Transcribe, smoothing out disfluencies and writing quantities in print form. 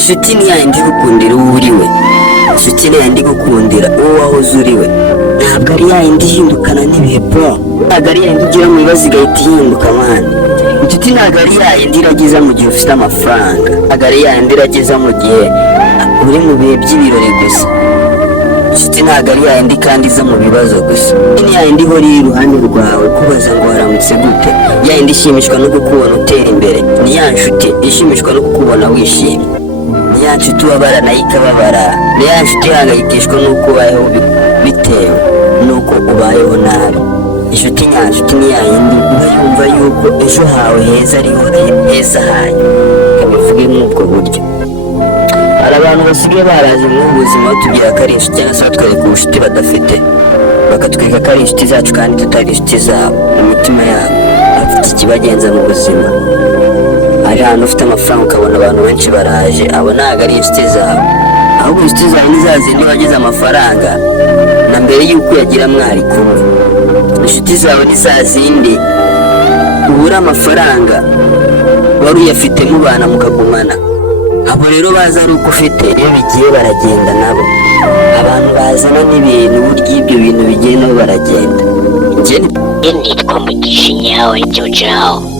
inshuti ni yayindi igukundira uwo uriwe, inshuti ni yayindi igukundira uwo wahoze uriwe, ntabwo ari yayindi ihindukana n'ibihe bro, ntabwo ari yayindi ugira mu bibazo igahita ihinduka mwana. Inshuti ntabwo ari yayindi iragiza mu gihe ufite amafaranga, ntabwo ari yayindi iragiza mu gihe uri mu bihe by'ibirori gusa. Inshuti ntabwo ari yayindi kandi iza mu bibazo gusa, ni yayindi ihora iri iruhande rwawe kubaza ngo waramutse gute, yayindi ishimishwa no kukubona utera imbere, ni ya nshuti ishimishwa no kukubona wishimye, ni ya nshuti ubabara nayo ikababara, ni ya nshuti ihangayikishwa n'uko ubayeho bitewe n'uko ubayeho nabi. Inshuti nyanshuti ni yayindi uba yumva yuko ejo hawe heza ariho heza hayo, kabivuge nk'ubwo buryo. Hari abantu basigaye baraje mu buzima batubwira ko ari inshuti cyangwa se batwereka ubucuti badafite, bakatwereka ko ari inshuti zacu kandi tutari inshuti zabo. Mu mitima yabo bafite ikibagenza mu buzima. Hari ahantu ufite amafaranga ukabona abantu benshi baraje, abo ntabwo ari inshuti zawe, ahubwo inshuti zawe ni za zindi wagize amafaranga na mbere y'uko uyagira mwari kumwe. Inshuti zawe ni za zindi ubura amafaranga wari uyafite mubana mukagumana, abo rero baza ari uko ufite, iyo bigiye baragenda nabo. Abantu bazana n'ibintu burya ibyo bintu bigiye nabo baragenda. Nitwa Mugisha nyawe Jojo.